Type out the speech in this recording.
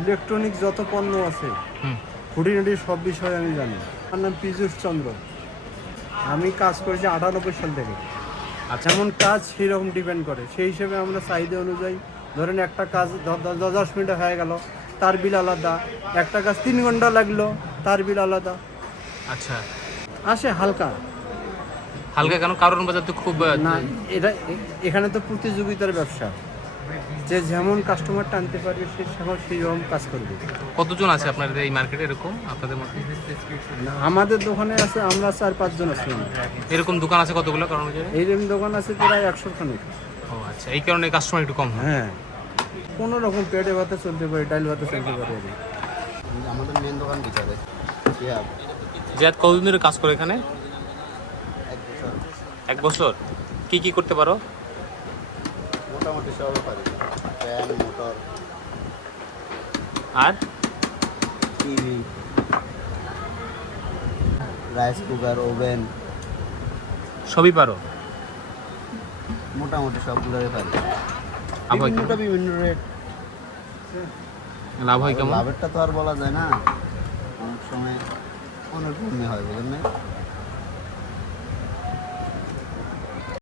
Electronic যত পণ্য আছে খুঁটিনাটি সব বিষয়ে আমি জানি। আমার নাম পীযুষ চন্দ্র। আমি কাজ করেছি আটানব্বই সাল থেকে। আচ্ছা। যেমন কাজ সেই রকম ডিপেন্ড করে। সেই হিসেবে আমরা চাহিদা অনুযায়ী ধরেন একটা কাজ দশ মিনিটে হয়ে গেল তার বিল আলাদা। একটা কাজ তিন ঘণ্টা লাগল তার বিল আলাদা। আচ্ছা। আসে হালকা। হালকা কেন? কারণ বাজার তো খুব না এটা এখানে তো প্রতিযোগিতার ব্যবসা। যে যেমন কাস্টমার টানতে পারবে সে সেমন সেই রকম কাজ করবে। কতজন আছে আপনাদের এই মার্কেটে এরকম আপনাদের মধ্যে? না, আমাদের দোকানে আছে আমরা চার পাঁচজন আছি। এরকম দোকান আছে কতগুলো কারণ অনুযায়ী এইরকম দোকান আছে প্রায় একশো খানিক ও আচ্ছা এই কারণে কাস্টমার একটু কম হ্যাঁ। কোনো রকম পেটে ভাতে চলতে পারে ডাল ভাতে চলতে পারে। আমাদের মেন দোকান ইয়া জিয়াদ কতদিন ধরে কাজ করে এখানে? এক বছর। এক বছর। কি কি করতে পারো? মোটামুটি সবই পারি। Fan motor. আর? টিভি। Rice cooker oven. সবই পারো? মোটামুটি সবগুলোই পারি। বিভিন্নটা বিভিন্ন রেট লাভ হয় কেমন? লাভেরটা তো আর বলা যায় না। অনেক সময় অনেক কমে হয় বুঝলেন না